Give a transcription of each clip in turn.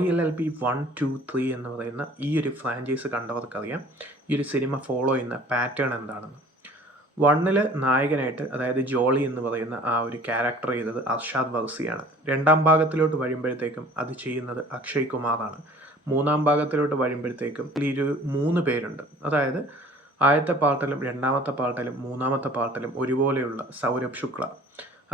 LLB 1, 2, 3 എന്ന് പറയുന്ന ഈ ഒരു ഫ്രാഞ്ചൈസ് കണ്ടവർക്കറിയാം ഈ ഒരു സിനിമ ഫോളോ ചെയ്യുന്ന പാറ്റേൺ എന്താണെന്ന്. 1 നായകനായിട്ട് അതായത് ജോളി എന്ന് പറയുന്ന ആ ഒരു ക്യാരക്ടർ ചെയ്തത് അർഷാദ് വർസിയാണ്. 2ാം ഭാഗത്തിലോട്ട് വരുമ്പോഴത്തേക്കും അത് ചെയ്യുന്നത് അക്ഷയ് കുമാറാണ്. 3ാം ഭാഗത്തിലോട്ട് വരുമ്പോഴത്തേക്കും ഈ ഒരു 3 പേരുണ്ട്. അതായത് ആദ്യത്തെ പാർട്ടിലും 2ാമത്തെ പാർട്ടിലും 3ാമത്തെ പാർട്ടിലും ഒരുപോലെയുള്ള സൗരഭ് ശുക്ല,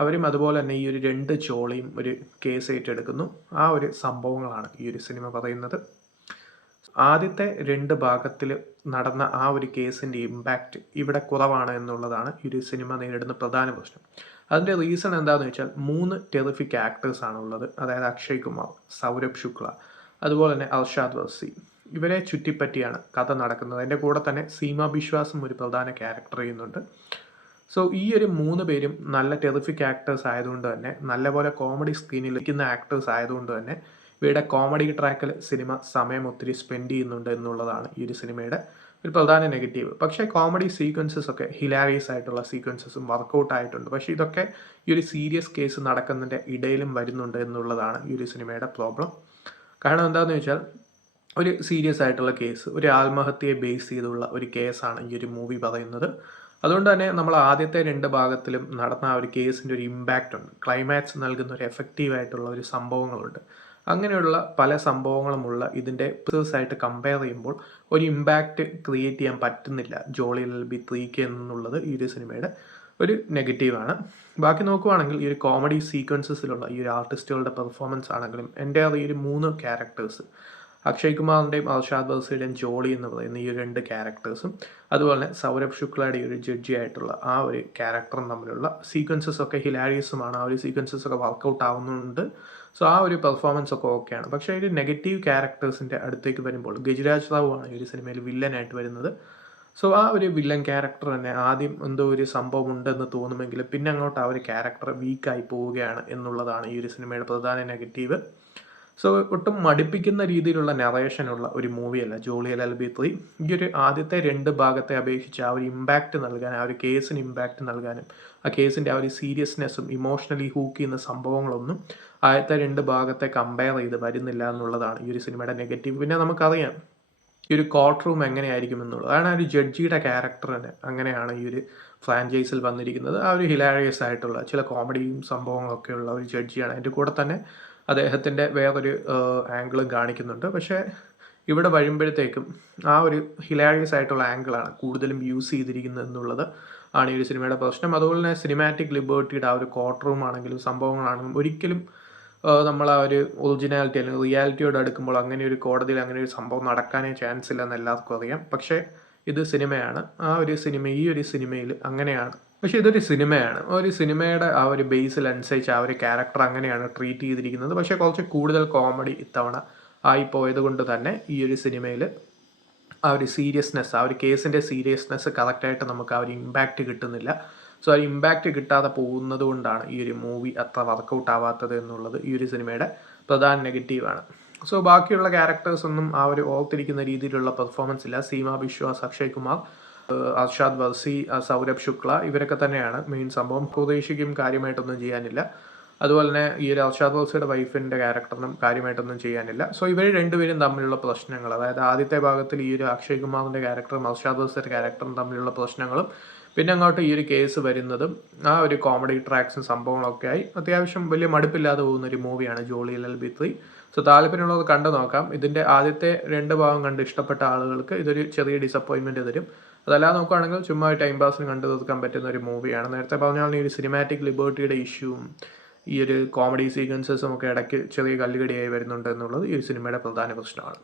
അവരും അതുപോലെ തന്നെ ഈ ഒരു 2 ചോളിയും ഒരു കേസ് ഏറ്റെടുക്കുന്നു. ആ ഒരു സംഭവങ്ങളാണ് ഈ ഒരു സിനിമ പറയുന്നത്. ആദ്യത്തെ 2 ഭാഗത്തിൽ നടന്ന ആ ഒരു കേസിൻ്റെ ഇമ്പാക്റ്റ് ഇവിടെ കുറവാണ് എന്നുള്ളതാണ് ഈ ഒരു സിനിമ നേരിടുന്ന പ്രധാന പ്രശ്നം. അതിൻ്റെ റീസൺ എന്താണെന്ന് വെച്ചാൽ 3 ടെറിഫിക് ആക്ടേഴ്സാണ് ഉള്ളത്. അതായത് അക്ഷയ് കുമാർ, സൗരഭ് ശുക്ല, അതുപോലെ തന്നെ അർഷാദ് വർസി. ഇവരെ ചുറ്റിപ്പറ്റിയാണ് കഥ നടക്കുന്നത്. അതിൻ്റെ കൂടെ തന്നെ സീമ ബിശ്വാസും ഒരു പ്രധാന ക്യാരക്ടർ ചെയ്യുന്നുണ്ട്. സോ ഈ ഒരു 3 പേരും നല്ല ടെറിഫിക് ആക്ടേഴ്സ് ആയതുകൊണ്ട് തന്നെ, നല്ലപോലെ കോമഡി സ്ക്രീനിൽ ഇരിക്കുന്ന ആക്ടേഴ്സ് ആയതുകൊണ്ട് തന്നെ ഇവയുടെ കോമഡി ട്രാക്കിൽ സിനിമ സമയം ഒത്തിരി സ്പെൻഡ് ചെയ്യുന്നുണ്ട് എന്നുള്ളതാണ് ഈ ഒരു സിനിമയുടെ ഒരു പ്രധാന നെഗറ്റീവ്. പക്ഷേ കോമഡി സീക്വൻസസ് ഒക്കെ ഹിലാരിയസ് ആയിട്ടുള്ള സീക്വൻസസും വർക്കൗട്ട് ആയിട്ടുണ്ട്. പക്ഷേ ഇതൊക്കെ ഈ ഒരു സീരിയസ് കേസ് നടക്കുന്നതിൻ്റെ ഇടയിലും വരുന്നുണ്ട് എന്നുള്ളതാണ് ഈ ഒരു സിനിമയുടെ പ്രോബ്ലം. കാരണം എന്താണെന്ന് വെച്ചാൽ ഒരു സീരിയസ് ആയിട്ടുള്ള കേസ്, ഒരു ആത്മഹത്യയെ ബേസ് ചെയ്തുള്ള ഒരു കേസാണ് ഈ ഒരു മൂവി പറയുന്നത്. അതുകൊണ്ട് തന്നെ നമ്മൾ ആദ്യത്തെ 2 ഭാഗത്തിലും നടന്ന ആ ഒരു കേസിൻ്റെ ഒരു ഇമ്പാക്റ്റ് ഉണ്ട്. ക്ലൈമാക്സ് നൽകുന്ന ഒരു എഫക്റ്റീവായിട്ടുള്ള ഒരു സംഭവങ്ങളുണ്ട്. അങ്ങനെയുള്ള പല സംഭവങ്ങളുമുള്ള ഇതിൻ്റെ ആയിട്ട് കമ്പയർ ചെയ്യുമ്പോൾ ഒരു ഇമ്പാക്റ്റ് ക്രിയേറ്റ് ചെയ്യാൻ പറ്റുന്നില്ല ജോളി LLB 3 എന്നുള്ളത് ഈ ഒരു സിനിമയുടെ ഒരു നെഗറ്റീവാണ്. ബാക്കി നോക്കുവാണെങ്കിൽ ഈ ഒരു കോമഡി സീക്വൻസസിലുള്ള ഈ ഒരു ആർട്ടിസ്റ്റുകളുടെ പെർഫോമൻസ് ആണെങ്കിലും എൻ്റെ ഈ ഒരു 3 ക്യാരക്ടേഴ്സ്, അക്ഷയ് കുമാറിൻ്റെയും അർഷാദ് വർസിയുടെയും ജോളി എന്ന് പറയുന്ന ഈ 2 ക്യാരക്ടേഴ്സും അതുപോലെ തന്നെ സൗരഭ് ശുക്ലയുടെ ഒരു ജഡ്ജി ആയിട്ടുള്ള ആ ഒരു ക്യാരക്ടറും തമ്മിലുള്ള സീക്വൻസസ് ഒക്കെ ഹിലാരിയസുമാണ്. ആ ഒരു സീക്വൻസസ് ഒക്കെ വർക്കൗട്ട് ആവുന്നുണ്ട്. സോ ആ ഒരു പെർഫോമൻസ് ഒക്കെ ഓക്കെയാണ്. പക്ഷേ ഒരു നെഗറ്റീവ് ക്യാരക്ടേഴ്സിൻ്റെ അടുത്തേക്ക് വരുമ്പോൾ ഗജരാജ് റാവു ആണ് ഈ ഒരു സിനിമയിൽ വില്ലനായിട്ട് വരുന്നത്. സോ ആ ഒരു വില്ലൻ ക്യാരക്ടർ തന്നെ ആദ്യം എന്തോ ഒരു സംഭവം ഉണ്ടെന്ന് തോന്നുമെങ്കിലും പിന്നെ അങ്ങോട്ട് ആ ഒരു ക്യാരക്ടർ വീക്കായി പോവുകയാണ് എന്നുള്ളതാണ് ഈ ഒരു സിനിമയുടെ പ്രധാന നെഗറ്റീവ്. സോ ഒട്ടും മടുപ്പിക്കുന്ന രീതിയിലുള്ള നറേഷനുള്ള ഒരു മൂവിയല്ല ജോളി LLB 3. ഈ ഒരു ആദ്യത്തെ 2 ഭാഗത്തെ അപേക്ഷിച്ച് ആ ഒരു ഇമ്പാക്റ്റ് നൽകാൻ, ആ ഒരു കേസിന് ഇമ്പാക്റ്റ് നൽകാനും ആ കേസിൻ്റെ ആ ഒരു സീരിയസ്നെസ്സും ഇമോഷണലി ഹൂക്ക് ചെയ്യുന്ന സംഭവങ്ങളൊന്നും ആദ്യത്തെ 2 ഭാഗത്തെ കമ്പയർ ചെയ്ത് വരുന്നില്ല എന്നുള്ളതാണ് ഈ ഒരു സിനിമയുടെ നെഗറ്റീവ്. പിന്നെ നമുക്കറിയാം ഈ ഒരു കോർട്ട് റൂം എങ്ങനെയായിരിക്കും എന്നുള്ളത്. അതാണ് ആ ഒരു ജഡ്ജിയുടെ ക്യാരക്ടർ തന്നെ അങ്ങനെയാണ് ഈ ഒരു ഫ്രാഞ്ചൈസിൽ വന്നിരിക്കുന്നത്. ആ ഒരു ഹിലാരിയസ് ആയിട്ടുള്ള ചില കോമഡിയും സംഭവങ്ങളൊക്കെ ഉള്ള ഒരു ജഡ്ജിയാണ്. അതിൻ്റെ കൂടെ തന്നെ അദ്ദേഹത്തിൻ്റെ വേറൊരു ആംഗിളും കാണിക്കുന്നുണ്ട്. പക്ഷേ ഇവിടെ വരുമ്പോഴത്തേക്കും ആ ഒരു ഹിലാരിയസ് ആയിട്ടുള്ള ആംഗിളാണ് കൂടുതലും യൂസ് ചെയ്തിരിക്കുന്നത് എന്നുള്ളത് ആണ് ഈ ഒരു സിനിമയുടെ പ്രശ്നം. അതുപോലെ തന്നെ സിനിമാറ്റിക് ലിബർട്ടിയുടെ ആ ഒരു കോർട്ട് റൂം ആണെങ്കിലും സംഭവങ്ങളാണെങ്കിലും ഒരിക്കലും നമ്മൾ ആ ഒരു ഒറിജിനാലിറ്റി അല്ലെങ്കിൽ റിയാലിറ്റിയോട് അടുക്കുമ്പോൾ അങ്ങനെ ഒരു കോടതിയിൽ അങ്ങനെ ഒരു സംഭവം നടക്കാനേ ചാൻസ് ഇല്ലെന്ന് എല്ലാവർക്കും അറിയാം. പക്ഷേ ഇത് സിനിമയാണ്. ആ ഒരു സിനിമ ഈ ഒരു സിനിമയിൽ അങ്ങനെയാണ്. പക്ഷേ ഇതൊരു സിനിമയാണ്. ഒരു സിനിമയുടെ ആ ഒരു ബേസിലനുസരിച്ച് ആ ഒരു ക്യാരക്ടർ അങ്ങനെയാണ് ട്രീറ്റ് ചെയ്തിരിക്കുന്നത്. പക്ഷേ കുറച്ച് കൂടുതൽ കോമഡി ഇത്തവണ ആയിപ്പോയത് കൊണ്ട് തന്നെ ഈ ഒരു സിനിമയിൽ ആ ഒരു സീരിയസ്നെസ്, ആ ഒരു കേസിൻ്റെ സീരിയസ്നെസ് കറക്റ്റായിട്ട് നമുക്ക് ആ ഒരു ഇമ്പാക്റ്റ് കിട്ടുന്നില്ല. സോ ആ ഇമ്പാക്റ്റ് കിട്ടാതെ പോകുന്നത് കൊണ്ടാണ് ഈ ഒരു മൂവി അത്ര വർക്കൗട്ട് ആവാത്തത് എന്നുള്ളത് ഈ ഒരു സിനിമയുടെ പ്രധാന നെഗറ്റീവാണ്. സോ ബാക്കിയുള്ള ക്യാരക്ടേഴ്സൊന്നും ആ ഒരു ഓർത്തിരിക്കുന്ന രീതിയിലുള്ള പെർഫോമൻസ് ഇല്ല. സീമ ബിശ്വാസ്, അക്ഷയ് കുമാർ, അർഷാദ് വർസി, സൗരഭ് ശുക്ല ഇവരൊക്കെ തന്നെയാണ് മെയിൻ സംഭവം. ഖുറേഷിക്കും കാര്യമായിട്ടൊന്നും ചെയ്യാനില്ല. അതുപോലെ തന്നെ ഈ ഒരു അർഷാദ് വർസിയുടെ വൈഫിൻ്റെ ക്യാരക്ടറിനും കാര്യമായിട്ടൊന്നും ചെയ്യാനില്ല. സോ ഇവർ 2 പേരും തമ്മിലുള്ള പ്രശ്നങ്ങൾ, അതായത് ആദ്യത്തെ ഭാഗത്തിൽ ഈ ഒരു അക്ഷയ് കുമാറിൻ്റെ ക്യാരക്ടറും അർഷാദ് വർസിയുടെ ക്യാരക്ടറും തമ്മിലുള്ള പ്രശ്നങ്ങളും പിന്നെ അങ്ങോട്ട് ഈ ഒരു കേസ് വരുന്നതും ആ ഒരു കോമഡി ട്രാക്സും സംഭവങ്ങളൊക്കെ ആയി അത്യാവശ്യം വലിയ മടുപ്പില്ലാതെ പോകുന്ന ഒരു മൂവിയാണ് ജോളി LLB 3. സോ താല്പര്യമുള്ളത് കണ്ടു നോക്കാം. ഇതിൻ്റെ ആദ്യത്തെ 2 ഭാഗം കണ്ട് ഇഷ്ടപ്പെട്ട ആളുകൾക്ക് ഇതൊരു ചെറിയ ഡിസപ്പോയിൻമെൻറ്റ് തരും. അതല്ലാതെ നോക്കുകയാണെങ്കിൽ ചുമ്മാ ടൈം പാസിന് കണ്ടു തീർക്കാൻ പറ്റുന്ന ഒരു മൂവിയാണ്. നേരത്തെ പറഞ്ഞാൽ ഈ ഒരു സിനിമാറ്റിക് ലിബർട്ടിയുടെ ഇഷ്യൂവും ഈ ഒരു കോമഡി സീക്വൻസസും ഒക്കെ ഇടയ്ക്ക് ചെറിയ കല്ലുകടിയായി വരുന്നുണ്ട് എന്നുള്ളത് ഈ ഒരു സിനിമയുടെ പ്രധാന പ്രശ്നമാണ്.